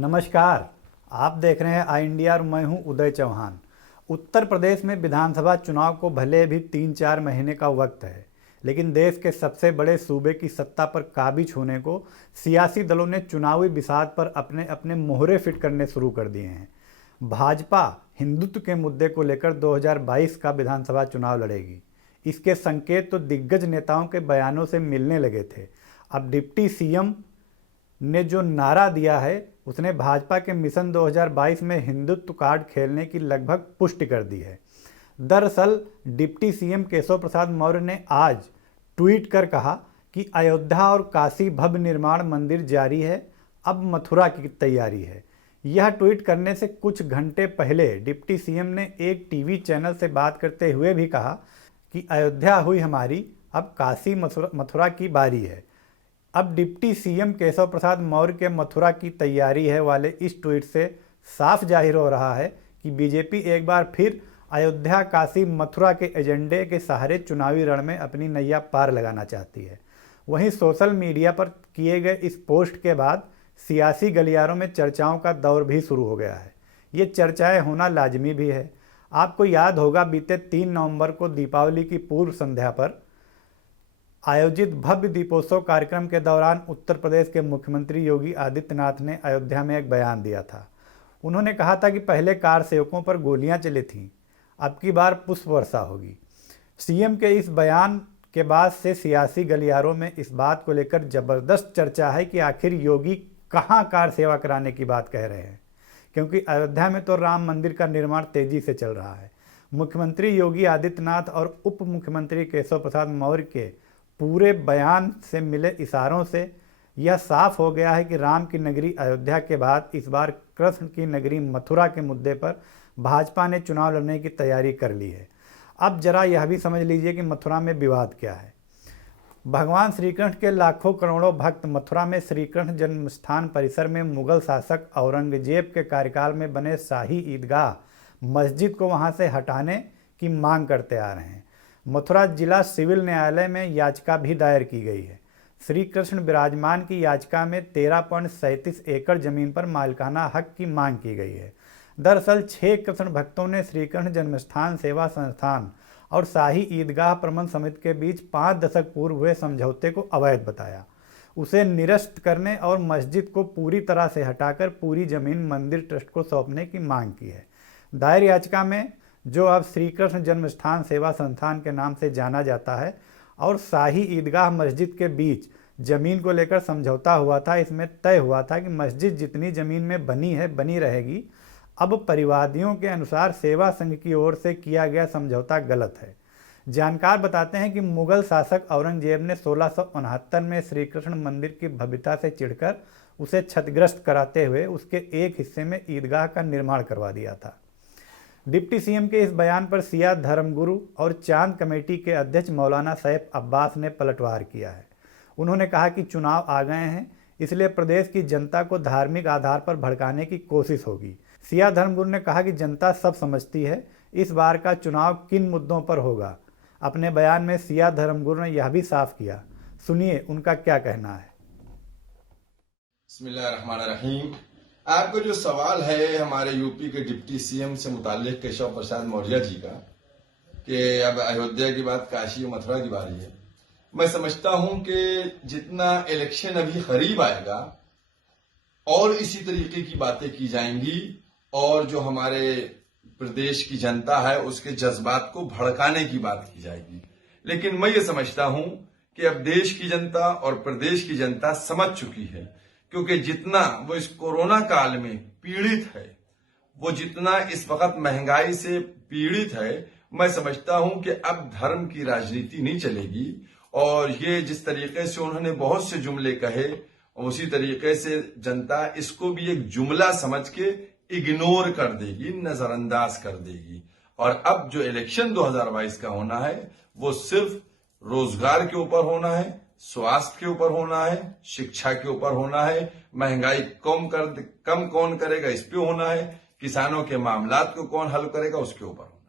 नमस्कार, आप देख रहे हैं आई इंडिया और मैं हूं उदय चौहान। उत्तर प्रदेश में विधानसभा चुनाव को भले भी 3-4 महीने का वक्त है, लेकिन देश के सबसे बड़े सूबे की सत्ता पर काबिज होने को सियासी दलों ने चुनावी बिसात पर अपने अपने मोहरे फिट करने शुरू कर दिए हैं। भाजपा हिंदुत्व के मुद्दे को लेकर 2022 का विधानसभा चुनाव लड़ेगी। इसके संकेत तो दिग्गज नेताओं के बयानों से मिलने लगे थे। अब डिप्टी सीएम ने जो नारा दिया है उसने भाजपा के मिशन 2022 में हिंदुत्व कार्ड खेलने की लगभग पुष्टि कर दी है। दरअसल डिप्टी सीएम केशव प्रसाद मौर्य ने आज ट्वीट कर कहा कि अयोध्या और काशी भव्य निर्माण मंदिर जारी है, अब मथुरा की तैयारी है। यह ट्वीट करने से कुछ घंटे पहले डिप्टी सीएम ने एक टीवी चैनल से बात करते हुए भी कहा कि अयोध्या हुई हमारी, अब काशी मथुरा की बारी है। अब डिप्टी सीएम केशव प्रसाद मौर्य के मथुरा की तैयारी है वाले इस ट्वीट से साफ जाहिर हो रहा है कि बीजेपी एक बार फिर अयोध्या काशी मथुरा के एजेंडे के सहारे चुनावी रण में अपनी नैया पार लगाना चाहती है। वहीं सोशल मीडिया पर किए गए इस पोस्ट के बाद सियासी गलियारों में चर्चाओं का दौर भी शुरू हो गया है। ये चर्चाएं होना लाजमी भी है। आपको याद होगा, बीते 3 नवंबर को दीपावली की पूर्व संध्या पर आयोजित भव्य दीपोत्सव कार्यक्रम के दौरान उत्तर प्रदेश के मुख्यमंत्री योगी आदित्यनाथ ने अयोध्या में एक बयान दिया था। उन्होंने कहा था कि पहले कार सेवकों पर गोलियां चली थीं, अब की बार पुष्प वर्षा होगी। सीएम के इस बयान के बाद से सियासी गलियारों में इस बात को लेकर जबरदस्त चर्चा है कि आखिर योगी कहां कार सेवा कराने की बात कह रहे हैं, क्योंकि अयोध्या में तो राम मंदिर का निर्माण तेजी से चल रहा है। मुख्यमंत्री योगी आदित्यनाथ और उप मुख्यमंत्री केशव प्रसाद मौर्य के पूरे बयान से मिले इशारों से यह साफ हो गया है कि राम की नगरी अयोध्या के बाद इस बार कृष्ण की नगरी मथुरा के मुद्दे पर भाजपा ने चुनाव लड़ने की तैयारी कर ली है। अब जरा यह भी समझ लीजिए कि मथुरा में विवाद क्या है। भगवान श्री कृष्ण के लाखों करोड़ों भक्त मथुरा में श्री कृष्ण जन्मस्थान परिसर में मुगल शासक औरंगजेब के कार्यकाल में बने शाही ईदगाह मस्जिद को वहां से हटाने की मांग करते आ रहे हैं। मथुरा जिला सिविल न्यायालय में याचिका भी दायर की गई है। श्री कृष्ण विराजमान की याचिका में 13.37 एकड़ जमीन पर मालिकाना हक की मांग की गई है। दरअसल 6 कृष्ण भक्तों ने श्री कृष्ण जन्मस्थान सेवा संस्थान और शाही ईदगाह प्रबंध समिति के बीच 5 दशक पूर्व हुए समझौते को अवैध बताया। उसे निरस्त करने और मस्जिद को पूरी तरह से हटाकर पूरी जमीन मंदिर ट्रस्ट को सौंपने की मांग की है। दायर याचिका में, जो अब श्री कृष्ण जन्मस्थान सेवा संस्थान के नाम से जाना जाता है, और शाही ईदगाह मस्जिद के बीच जमीन को लेकर समझौता हुआ था। इसमें तय हुआ था कि मस्जिद जितनी जमीन में बनी है बनी रहेगी। अब परिवादियों के अनुसार सेवा संघ की ओर से किया गया समझौता गलत है। जानकार बताते हैं कि मुगल शासक औरंगजेब ने 1669 में श्री कृष्ण मंदिर की भव्यता से चिढ़कर उसे क्षतिग्रस्त कराते हुए उसके एक हिस्से में ईदगाह का निर्माण करवा दिया था। डिप्टी सीएम के इस बयान पर शिया धर्मगुरु और चांद कमेटी के अध्यक्ष मौलाना सैफ अब्बास ने पलटवार किया है। उन्होंने कहा कि चुनाव आ गए हैं, इसलिए प्रदेश की जनता को धार्मिक आधार पर भड़काने की कोशिश होगी। शिया धर्मगुरु ने कहा कि जनता सब समझती है इस बार का चुनाव किन मुद्दों पर होगा। अपने बयान में शिया धर्मगुरु ने यह भी साफ किया। सुनिए उनका क्या कहना है। बिस्मिल्लाहिर्रहमानिर्रहीम। आपका जो सवाल है हमारे यूपी के डिप्टी सीएम से मुताल्लिक केशव प्रसाद मौर्य जी का, कि अब अयोध्या की बात काशी और मथुरा की बारी है, मैं समझता हूं कि जितना इलेक्शन अभी करीब आएगा और इसी तरीके की बातें की जाएंगी और जो हमारे प्रदेश की जनता है उसके जज्बात को भड़काने की बात की जाएगी। लेकिन मैं ये समझता हूं कि अब देश की जनता और प्रदेश की जनता समझ चुकी है, क्योंकि जितना वो इस कोरोना काल में पीड़ित है, वो जितना इस वक्त महंगाई से पीड़ित है, मैं समझता हूं कि अब धर्म की राजनीति नहीं चलेगी। और ये जिस तरीके से उन्होंने बहुत से जुमले कहे, उसी तरीके से जनता इसको भी एक जुमला समझ के इग्नोर कर देगी, नजरअंदाज कर देगी। और अब जो इलेक्शन 2022 का होना है वो सिर्फ रोजगार के ऊपर होना है, स्वास्थ्य के ऊपर होना है, शिक्षा के ऊपर होना है, महंगाई कम कौन करेगा इस पे होना है, किसानों के मामलात को कौन हल करेगा उसके ऊपर।